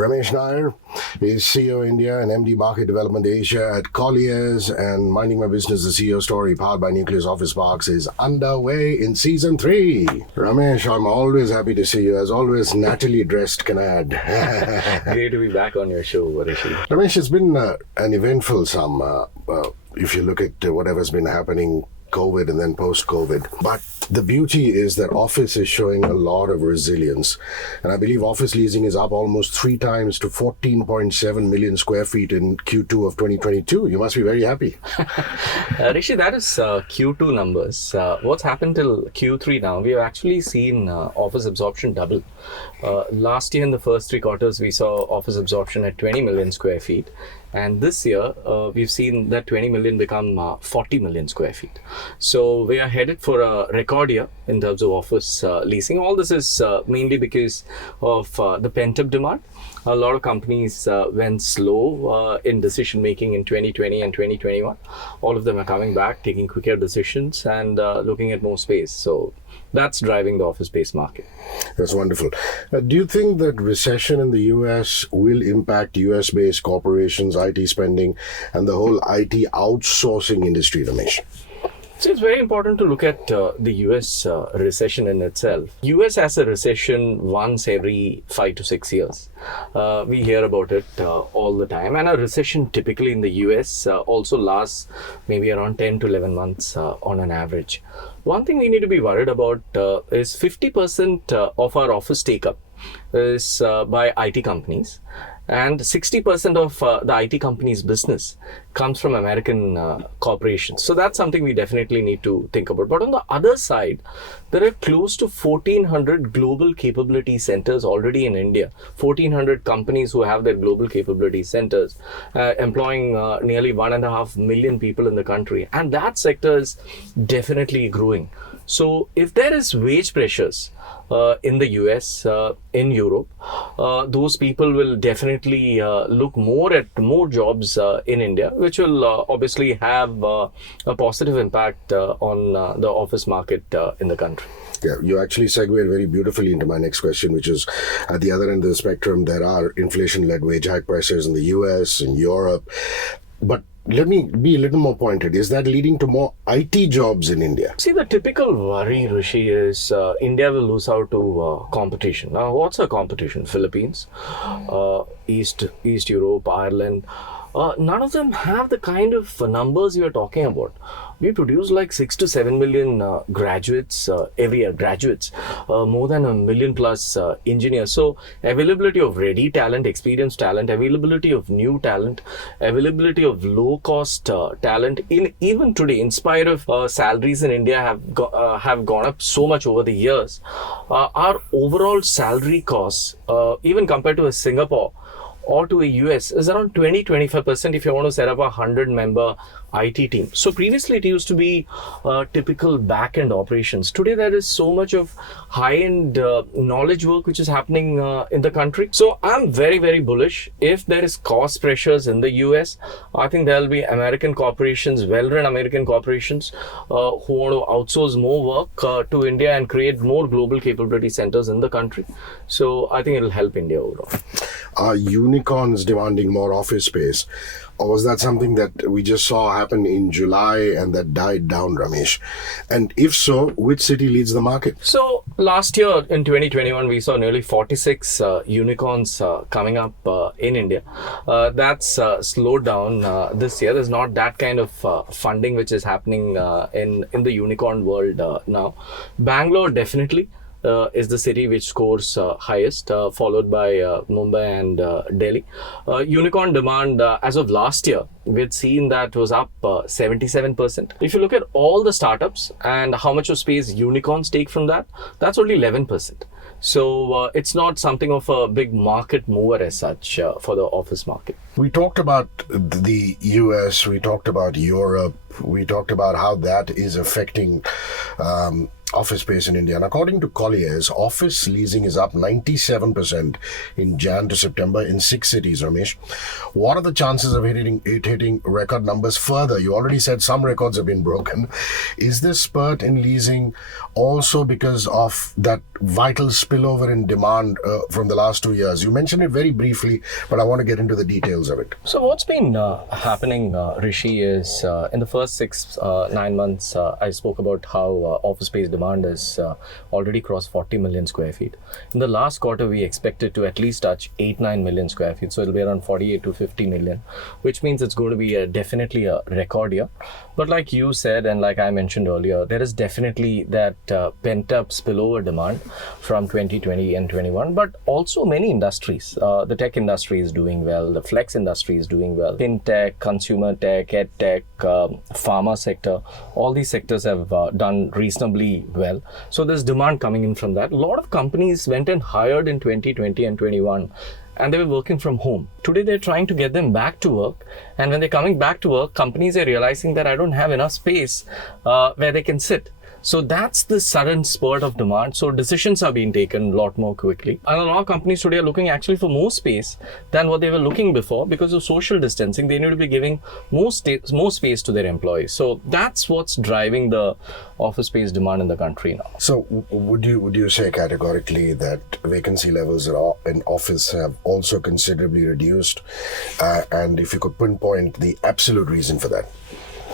Ramesh Nair is CEO India and MD Market Development Asia at Colliers, and Minding My Business, the CEO story powered by Nucleus Office Parks is underway in season 3. Ramesh, I'm always happy to see you. As always, nattily dressed, can I add. Great to be back on your show, Hrishi. Ramesh, it's been an eventful summer. If you look at whatever's been happening, COVID and then post-COVID. But the beauty is that office is showing a lot of resilience. And I believe office leasing is up almost 3 times to 14.7 million square feet in Q2 of 2022. You must be very happy. Hrishi, that is Q2 numbers. What's happened till Q3 now? We have actually seen office absorption double. Last year in the first 3 quarters, we saw office absorption at 20 million square feet. And this year, we've seen that 20 million become 40 million square feet. So we are headed for a record year in terms of office leasing. All this is mainly because of the pent-up demand. A lot of companies went slow in decision making in 2020 and 2021. All of them are coming back, taking quicker decisions and looking at more space. So that's driving the office space market. That's wonderful. Do you think that recession in the US will impact US-based corporations, IT spending, and the whole IT outsourcing industry, Ramesh? So it's very important to look at the US recession in itself. US has a recession once every 5 to 6 years. We hear about it all the time. And a recession typically in the US also lasts maybe around 10 to 11 months on an average. One thing we need to be worried about is 50% of our office take-up is by IT companies. And 60% of the IT companies' business comes from American corporations. So that's something we definitely need to think about. But on the other side, there are close to 1,400 global capability centers already in India. 1,400 companies who have their global capability centers, employing nearly 1.5 million people in the country. And that sector is definitely growing. So if there is wage pressures in the US, in Europe, those people will definitely look more at more jobs in India, which will obviously have a positive impact on the office market in the country. Yeah, you actually segued very beautifully into my next question, which is at the other end of the spectrum, there are inflation-led wage hike pressures in the US and Europe. But let me be a little more pointed. Is that leading to more IT jobs in India? See, the typical worry, Hrishi, is India will lose out to competition. Now, what's our competition? Philippines, East Europe, Ireland. None of them have the kind of numbers you are talking about. We produce like 6 to 7 million graduates every year, more than 1 million plus engineers. So availability of ready talent, experienced talent, availability of new talent, availability of low cost talent. Even today, in spite of salaries in India have gone up so much over the years, our overall salary costs, even compared to a Singapore or to a US, is around 20-25% if you want to set up a 100-member IT team. So previously it used to be typical back-end operations. Today there is so much of high-end knowledge work which is happening in the country. So I'm very, very bullish. If there is cost pressures in the US, I think there will be American corporations, well-run American corporations who want to outsource more work to India and create more global capability centers in the country. So I think it will help India overall. Are unicorns demanding more office space? Or was that something that we just saw happen in July and that died down, Ramesh? And if so, which city leads the market? So last year in 2021, we saw nearly 46 unicorns coming up in India. That's slowed down this year. There's not that kind of funding which is happening in the unicorn world now. Bangalore definitely is the city which scores highest, followed by Mumbai and Delhi. Unicorn demand as of last year, we had seen that was up 77%. If you look at all the startups and how much of space unicorns take from that, that's only 11%. So it's not something of a big market mover as such for the office market. We talked about the US, we talked about Europe, we talked about how that is affecting office space in India. And according to Colliers, office leasing is up 97% in Jan to September in 6 cities, Ramesh. What are the chances of it hitting record numbers further? You already said some records have been broken. Is this spurt in leasing also because of that vital spillover in demand from the last 2 years? You mentioned it very briefly, but I want to get into the details of it. So what's been happening, Hrishi, is in the first 9 months, I spoke about how office space demand has already crossed 40 million square feet. In the last quarter, we expected to at least touch 8-9 million square feet. So it'll be around 48 to 50 million, which means it's going to be definitely a record year. But like you said, and like I mentioned earlier, there is definitely that pent-up spillover demand from 2020 and 21, but also many industries. The tech industry is doing well, the flex industry is doing well, fintech, consumer tech, ed tech, pharma sector, all these sectors have done reasonably well. So there's demand coming in from that. A lot of companies went and hired in 2020 and 21. And they were working from home. Today, they're trying to get them back to work. And when they're coming back to work, companies are realizing that I don't have enough space where they can sit. So that's the sudden spurt of demand. So decisions are being taken a lot more quickly. And a lot of companies today are looking actually for more space than what they were looking before because of social distancing. They need to be giving more space to their employees. So that's what's driving the office space demand in the country now. So would you say categorically that vacancy levels in office have also considerably reduced? And if you could pinpoint the absolute reason for that?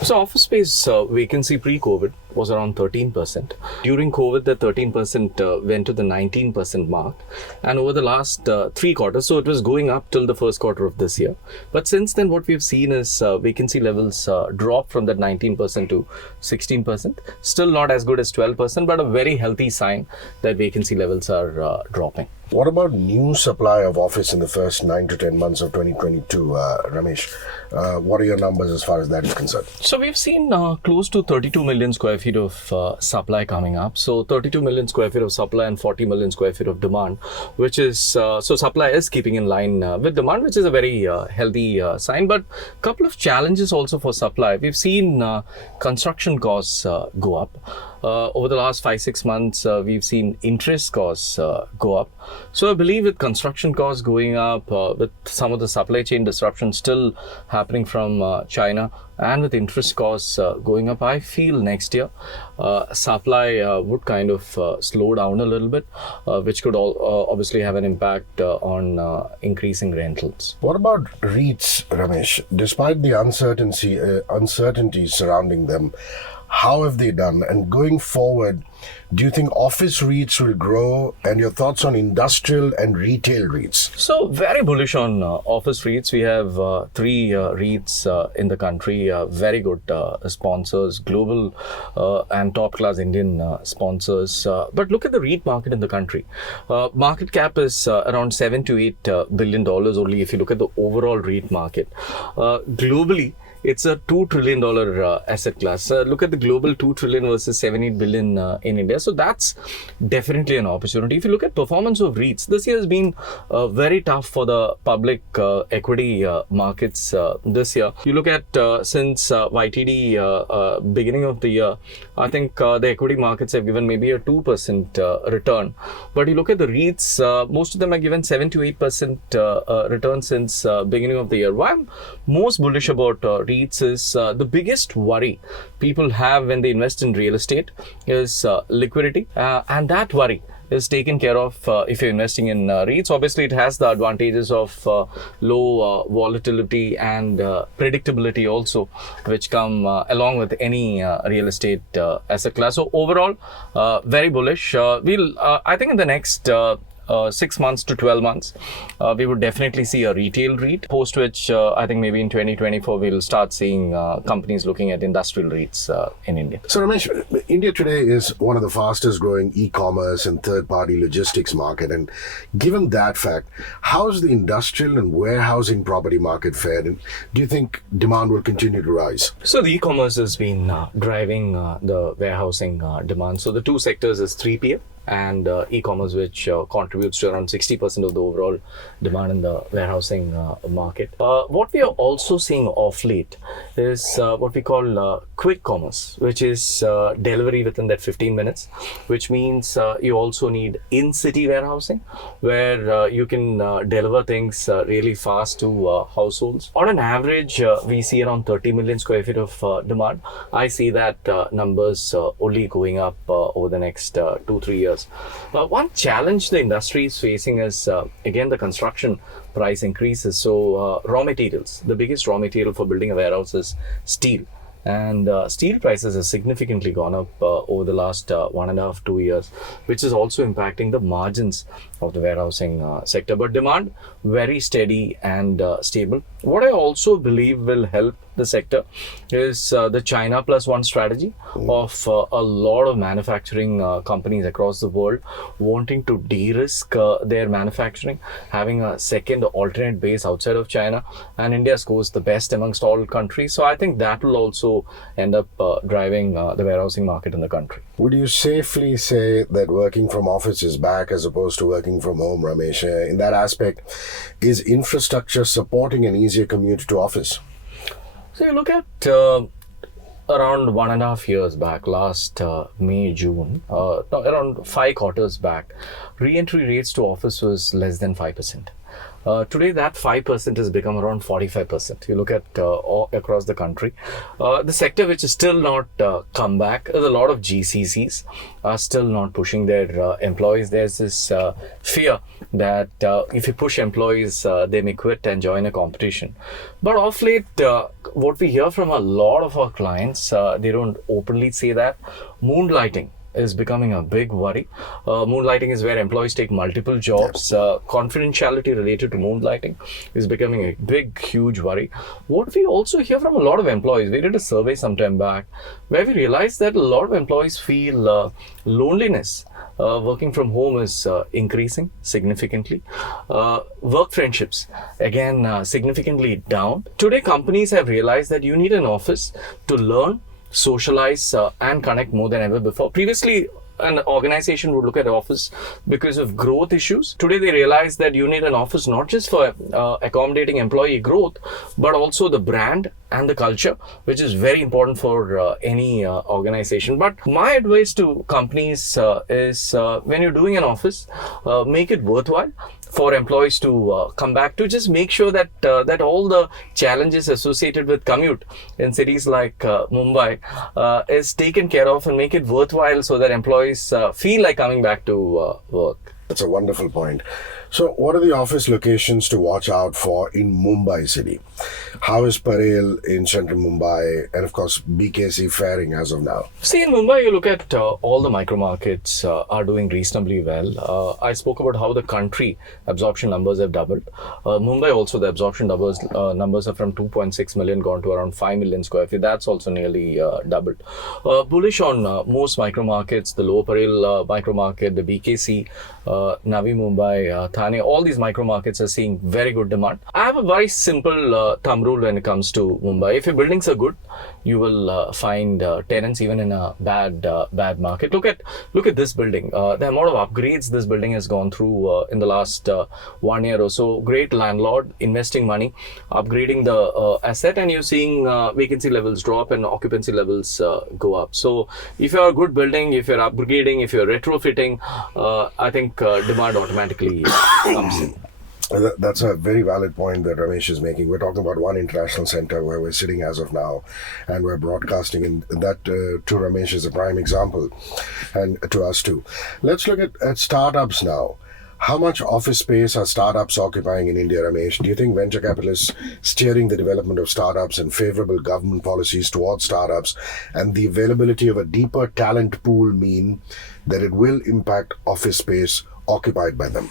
So office space vacancy pre-COVID was around 13%. During COVID, the 13% went to the 19% mark. And over the last 3 quarters, so it was going up till the first quarter of this year. But since then, what we've seen is vacancy levels drop from that 19% to 16%. Still not as good as 12%, but a very healthy sign that vacancy levels are dropping. What about new supply of office in the first 9 to 10 months of 2022, Ramesh? What are your numbers as far as that is concerned? So we've seen close to 32 million square feet of supply coming up. So 32 million square feet of supply and 40 million square feet of demand, which is, so supply is keeping in line with demand, which is a very healthy sign. But a couple of challenges also for supply. We've seen construction costs go up. Over the last 5-6 months, we've seen interest costs go up. So I believe with construction costs going up, with some of the supply chain disruption still happening from China, and with interest costs going up, I feel next year supply would kind of slow down a little bit, which could obviously have an impact on increasing rentals. What about REITs, Ramesh? Despite the uncertainty surrounding them, how have they done? And going forward, do you think office REITs will grow? And your thoughts on industrial and retail REITs? So very bullish on office REITs. We have 3 REITs in the country, very good sponsors, global and top-class Indian sponsors. But look at the REIT market in the country. Market cap is around $7 to $8 billion only if you look at the overall REIT market. Globally, it's a $2 trillion asset class. Look at the global $2 trillion versus $7-8 billion in India. So that's definitely an opportunity. If you look at performance of REITs, this year has been very tough for the public equity markets this year. You look at since YTD beginning of the year, I think the equity markets have given maybe a 2% return. But you look at the REITs, most of them have given 7 to 8% return since beginning of the year. Why I'm most bullish about REITs is the biggest worry people have when they invest in real estate is liquidity, and that worry is taken care of if you're investing in REITs. Obviously, it has the advantages of low volatility and predictability also, which come along with any real estate asset class. So overall, very bullish. I think in the next 6 months to 12 months, we would definitely see a retail REIT, post which I think maybe in 2024, we'll start seeing companies looking at industrial REITs in India. So Ramesh, India today is one of the fastest growing e-commerce and third-party logistics market. And given that fact, how's the industrial and warehousing property market fared? And do you think demand will continue to rise? So the e-commerce has been driving the warehousing demand. So the 2 sectors is 3PL and e-commerce, which contributes to around 60% of the overall demand in the warehousing market. What we are also seeing off late is what we call quick commerce, which is delivery within that 15 minutes, which means you also need in-city warehousing, where you can deliver things really fast to households. On an average, we see around 30 million square feet of demand. I see that numbers only going up over the next 2-3 years. One challenge the industry is facing is again the construction price increases. So raw materials, the biggest raw material for building a warehouse is steel. And steel prices have significantly gone up over the last 1.5-2 years, which is also impacting the margins of the warehousing sector. But demand very steady and stable. What I also believe will help the sector is the China Plus One strategy of a lot of manufacturing companies across the world wanting to de-risk their manufacturing, having a second alternate base outside of China, and India scores the best amongst all countries. So I think that will also end up driving the warehousing market in the country. Would you safely say that working from office is back as opposed to working from home, Ramesh? In that aspect, is infrastructure supporting an easier commute to office? So you look at around 1.5 years back, last May, June, around 5 quarters back, re-entry rates to office was less than 5%. Today, that 5% has become around 45%. You look at all across the country. The sector which is still not come back, is a lot of GCCs are still not pushing their employees. There's this fear that if you push employees, they may quit and join a competition. But of late, what we hear from a lot of our clients, they don't openly say that, moonlighting is becoming a big worry. Moonlighting is where employees take multiple jobs. Confidentiality related to moonlighting is becoming a big, huge worry. What we also hear from a lot of employees, we did a survey sometime back where we realized that a lot of employees feel loneliness. Working from home is increasing significantly. Work friendships, again, significantly down. Today, companies have realized that you need an office to learn, socialize and connect more than ever before. Previously, an organization would look at office because of growth issues. Today, they realize that you need an office not just for accommodating employee growth, but also the brand and the culture, which is very important for any organization. But my advice to companies is when you're doing an office, make it worthwhile for employees to come back to. Just make sure that that all the challenges associated with commute in cities like Mumbai is taken care of, and make it worthwhile so that employees feel like coming back to work. That's a wonderful point. So what are the office locations to watch out for in Mumbai city? How is Parel in central Mumbai and of course BKC faring as of now? See, in Mumbai, you look at all the micro markets are doing reasonably well. I spoke about how the country absorption numbers have doubled. Mumbai also, the absorption numbers are from 2.6 million gone to around 5 million square feet. That's also nearly doubled. Bullish on most micro markets, the Lower Parel micro market, the BKC, Navi Mumbai, Thane, all these micro markets are seeing very good demand. I have a very simple thumb rule when it comes to Mumbai. If your buildings are good, you will find tenants even in a bad market. Look at this building. The amount of upgrades this building has gone through in the last 1 year or so. Great landlord investing money, upgrading the asset, and you're seeing vacancy levels drop and occupancy levels go up. So if you're a good building, if you're upgrading, if you're retrofitting, I think demand automatically comes in. That's a very valid point that Ramesh is making. We're talking about one international center where we're sitting as of now, and we're broadcasting, and that to Ramesh is a prime example, and to us too. Let's look at startups now. How much office space are startups occupying in India, Ramesh? Do you think venture capitalists steering the development of startups and favorable government policies towards startups and the availability of a deeper talent pool mean that it will impact office space occupied by them?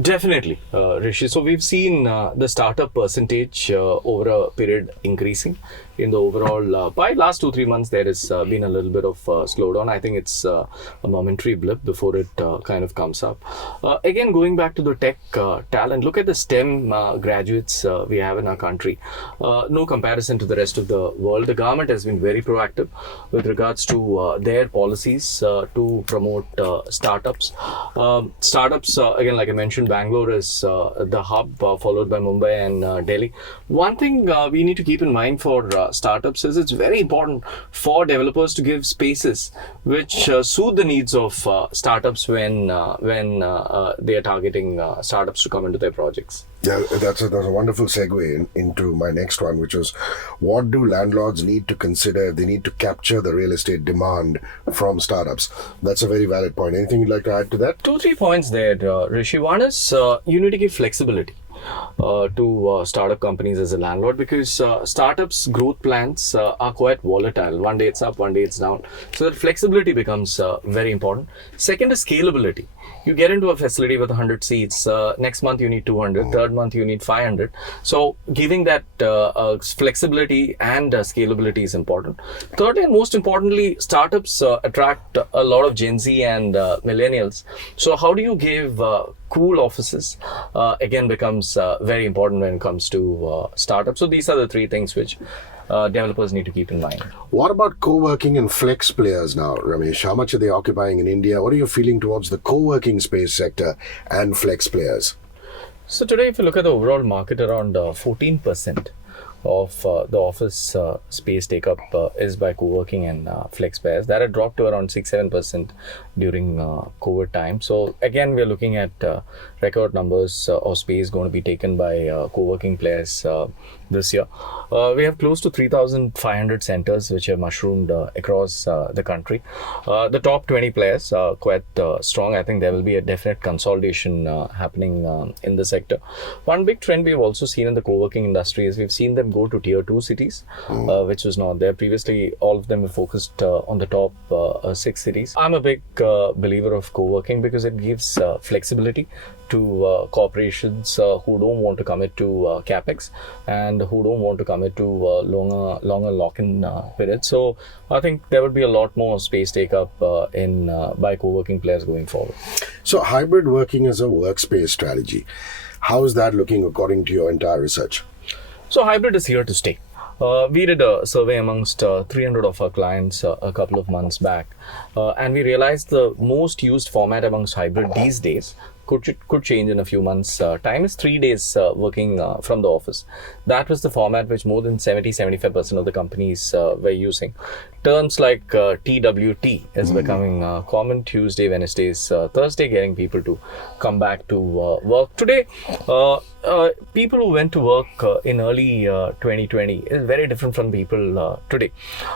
Definitely, Rishi. So we've seen the startup percentage over a period increasing in the overall. By last 2-3 months, there has been a little bit of slowdown. I think it's a momentary blip before it kind of comes up. Again, going back to the tech talent, look at the STEM graduates we have in our country. No comparison to the rest of the world. The government has been very proactive with regards to their policies to promote startups. Startups, again, like I mentioned, Bangalore is the hub, followed by Mumbai and Delhi. One thing we need to keep in mind for startups is it's very important for developers to give spaces which suit the needs of startups when they are targeting startups to come into their projects. Yeah, that's a wonderful segue into my next one, which was what do landlords need to consider if they need to capture the real estate demand from startups? That's a very valid point. Anything you'd like to add to that? 2-3 points there, Rishi. One is you need to give flexibility to startup companies as a landlord, because startups growth plans are quite volatile. One day it's up, one day it's down, so that flexibility becomes very important. Second is scalability. You get into a facility with 100 seats, next month you need 200, third month you need 500. So giving that flexibility and scalability is important. Thirdly, and most importantly, startups attract a lot of Gen Z and millennials. So how do you give cool offices again becomes very important when it comes to startups. So these are the three things which developers need to keep in mind. What about co-working and flex players now, Ramesh? How much are they occupying in India? What are you feeling towards the co-working space sector and flex players? So today, if you look at the overall market, around 14% of the office space take-up is by co-working and flex players. That had dropped to around 6-7% during COVID time. So again, we're looking at record numbers of space going to be taken by co-working players this year. We have close to 3,500 centers which have mushroomed across the country. The top 20 players are quite strong. I think there will be a definite consolidation happening in the sector. One big trend we've also seen in the co-working industry is we've seen them go to tier 2 cities, which was not there. Previously, all of them were focused on the top 6 cities. I'm a big believer of co-working because it gives flexibility to corporations who don't want to commit to capex and who don't want to commit to longer lock-in periods. So I think there will be a lot more space take-up by co-working players going forward. So hybrid working as a workspace strategy, how is that looking according to your entire research? So hybrid is here to stay. We did a survey amongst 300 of our clients a couple of months back, and we realized the most used format amongst hybrid these days could change in a few months' time is 3 days working from the office. That was the format which more than 70-75% of the companies were using. Terms like TWT is becoming common: Tuesday, Wednesdays, Thursday, getting people to come back to work. Today, people who went to work in early 2020 is very different from people today.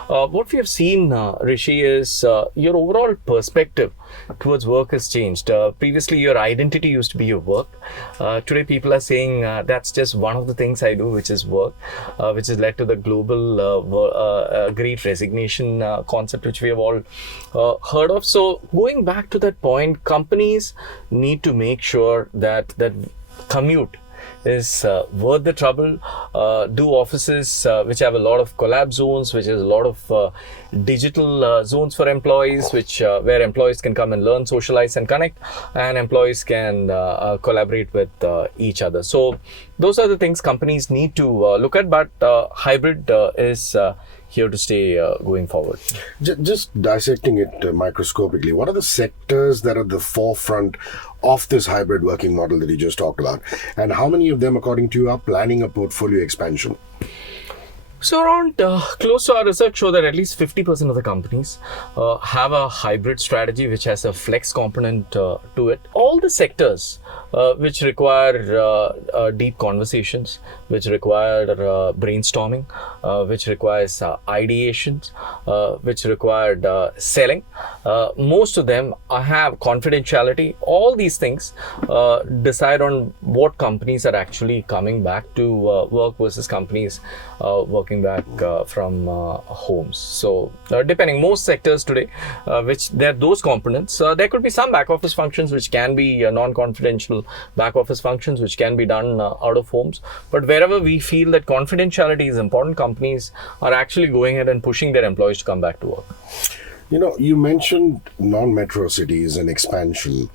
What we have seen, Rishi, is your overall perspective towards work has changed. Previously, your identity used to be your work. Today, people are saying that's just one of the things I do, which is work, which has led to the global great resignation concept, which we have all heard of. So going back to that point, companies need to make sure that commute is worth the trouble. Do offices which have a lot of collab zones, which has a lot of digital zones for employees, which where employees can come and learn, socialize and connect, and employees can collaborate with each other. So those are the things companies need to look at, but hybrid is here to stay going forward. Just dissecting it microscopically, what are the sectors that are at the forefront of this hybrid working model that you just talked about? And how many of them, according to you, are planning a portfolio expansion? So around close to our research show that at least 50% of the companies have a hybrid strategy which has a flex component to it. All the sectors which require deep conversations, which require brainstorming, which requires ideations, which required selling. Most of them have confidentiality. All these things decide on what companies are actually coming back to work versus companies working working back from homes. So depending, most sectors today, which there are those components, there could be some back office functions which can be non-confidential back office functions which can be done out of homes. But wherever we feel that confidentiality is important, companies are actually going ahead and pushing their employees to come back to work. You mentioned non-metro cities and expansion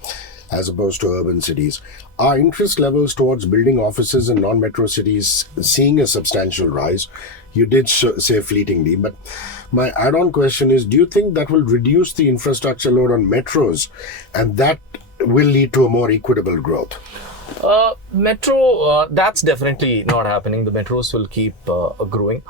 as opposed to urban cities. Are interest levels towards building offices in non-metro cities seeing a substantial rise? You did say fleetingly, but my add-on question is, do you think that will reduce the infrastructure load on metros and that will lead to a more equitable growth? Metro, that's definitely not happening. The metros will keep growing.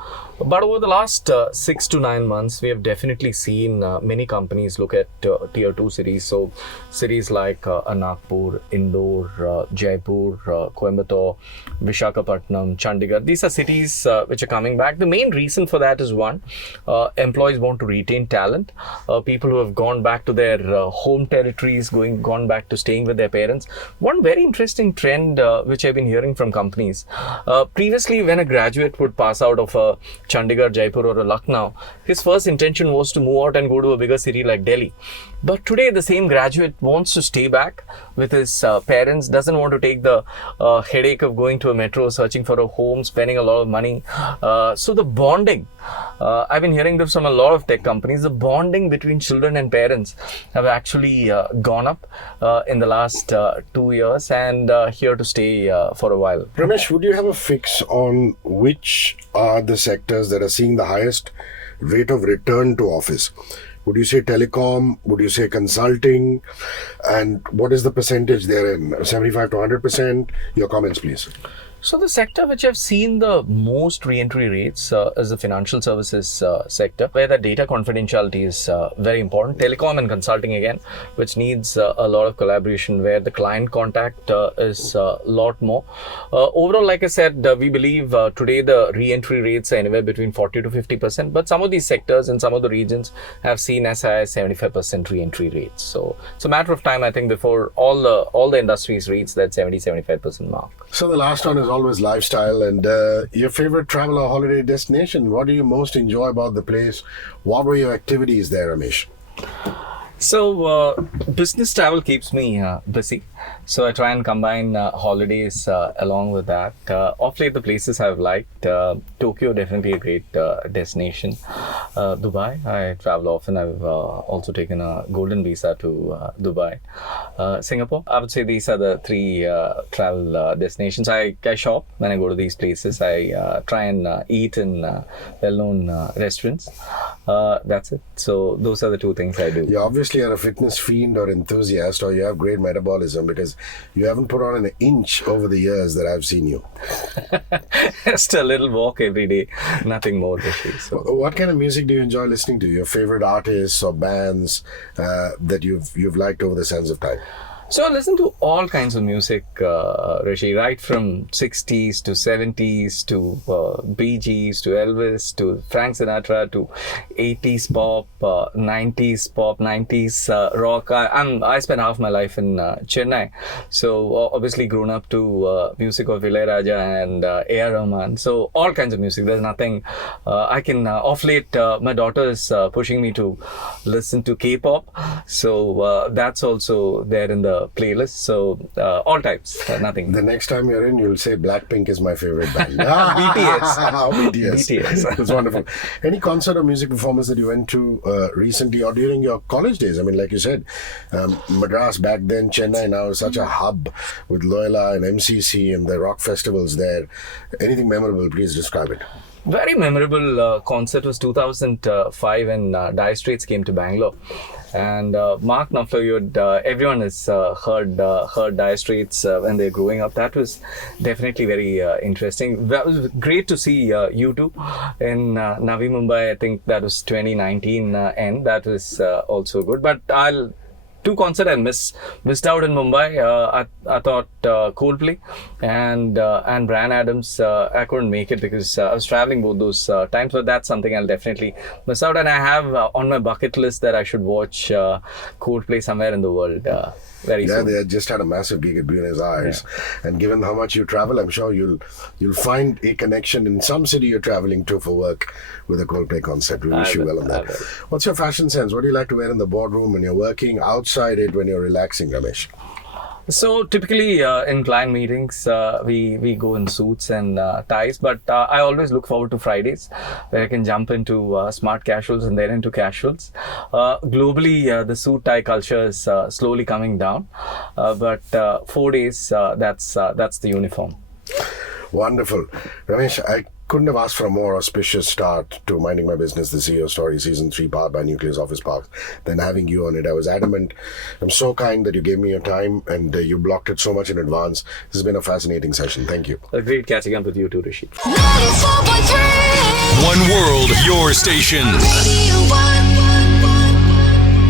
But over the last 6 to 9 months, we have definitely seen many companies look at tier 2 cities. So cities like Nagpur, Indore, Jaipur, Coimbatore, Visakhapatnam, Chandigarh. These are cities which are coming back. The main reason for that is one, employees want to retain talent. People who have gone back to their home territories, gone back to staying with their parents. One very interesting trend which I've been hearing from companies. Previously, when a graduate would pass out of a Chandigarh, Jaipur or a Lucknow, his first intention was to move out and go to a bigger city like Delhi. But today, the same graduate wants to stay back with his parents, doesn't want to take the headache of going to a metro, searching for a home, spending a lot of money. So the bonding, I've been hearing this from a lot of tech companies, the bonding between children and parents have actually gone up in the last 2 years and here to stay for a while. Ramesh, would you have a fix on which are the sectors that are seeing the highest rate of return to office? Would you say telecom? Would you say consulting? And what is the percentage there in? 75 to 100%? Your comments, please. So the sector which have seen the most re-entry rates is the financial services sector, where the data confidentiality is very important. Telecom and consulting again, which needs a lot of collaboration, where the client contact is a lot more. Overall, like I said, we believe today the re-entry rates are anywhere between 40 to 50%, but some of these sectors in some of the regions have seen as high as 75% re-entry rates. So it's a matter of time, I think, before all the industries reach that 70-75% mark. So the last one is always lifestyle, and your favorite travel or holiday destination. What do you most enjoy about the place? What were your activities there, Ramesh? So business travel keeps me busy. So I try and combine holidays along with that. Of late, the places I've liked, Tokyo, definitely a great destination. Dubai, I travel often. I've also taken a golden visa to Dubai. Singapore, I would say these are the three travel destinations. I shop when I go to these places. I try and eat in well-known restaurants. That's it. So those are the two things I do. You obviously are a fitness fiend or enthusiast, or you have great metabolism, because you haven't put on an inch over the years that I've seen you. Just a little walk every day, nothing more. So. What kind of music do you enjoy listening to? Your favorite artists or bands that you've liked over the sands of time? So I listen to all kinds of music, Hrishi, right from 60s to 70s to Bee Gees to Elvis to Frank Sinatra to 80s pop, 90s pop, 90s rock. I spent half my life in Chennai, so obviously grown up to music of Ilayaraja and A.R. Rahman. So all kinds of music. There's nothing I can. Off late, my daughter is pushing me to listen to K-pop, so that's also there in the playlist. So all types, nothing. The next time you're in, you'll say Blackpink is my favorite band. BTS. It's wonderful. Any concert or music performance that you went to recently or during your college days? I mean, like you said, Madras back then, Chennai now is such a hub with Loyola and MCC and the rock festivals there. Anything memorable, please describe it. Very memorable concert was 2005 when Dire Straits came to Bangalore. And Mark Knopfler, everyone has heard Dire Straits when they're growing up. That was definitely very interesting. That was great to see U2 in Navi Mumbai. I think that was 2019 end. That was also good. But I'll two concerts I missed out in Mumbai. I thought Coldplay and Bryan Adams. I couldn't make it because I was traveling both those times. But that's something I'll definitely miss out. And I have on my bucket list that I should watch Coldplay somewhere in the world. Very soon. They just had a massive gig at Buenos Aires, and given how much you travel, I'm sure you'll find a connection in some city you're traveling to for work with a Coldplay concert. We wish you well on that. What's your fashion sense? What do you like to wear in the boardroom when you're working, outside it when you're relaxing, Ramesh? So typically in client meetings, we go in suits and ties, but I always look forward to Fridays where I can jump into smart casuals and then into casuals. Globally, the suit tie culture is slowly coming down, but 4 days, that's the uniform. Wonderful. Ramesh, I couldn't have asked for a more auspicious start to Minding My Business, the CEO Story, Season 3, powered by Nucleus Office Parks, than having you on it. I was adamant. I'm so kind that you gave me your time and you blocked it so much in advance. This has been a fascinating session. Thank you. Great catching up with you too, Hrishi. One world, your station. Radio 1.